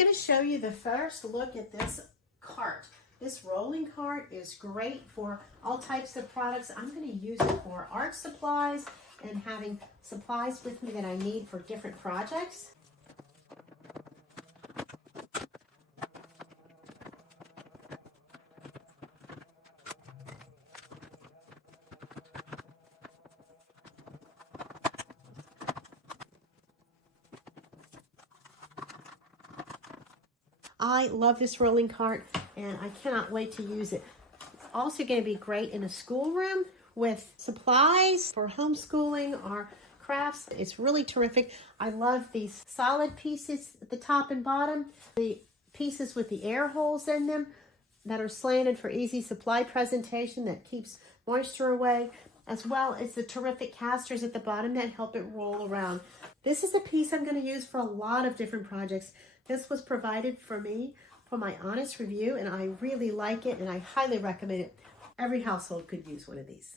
going to show you the first look at this cart. This rolling cart is great for all types of products. I'm going to use it for art supplies and having supplies with me that I need for different projects. I love this rolling cart and I cannot wait to use it. It's also going to be great in a schoolroom with supplies for homeschooling or crafts. It's really terrific. I love these solid pieces at the top and bottom, the pieces with the air holes in them that are slanted for easy supply presentation that keeps moisture away, as well as the terrific casters at the bottom that help it roll around. This is a piece I'm going to use for a lot of different projects. This was provided for me for my honest review, and I really like it, and I highly recommend it. Every household could use one of these.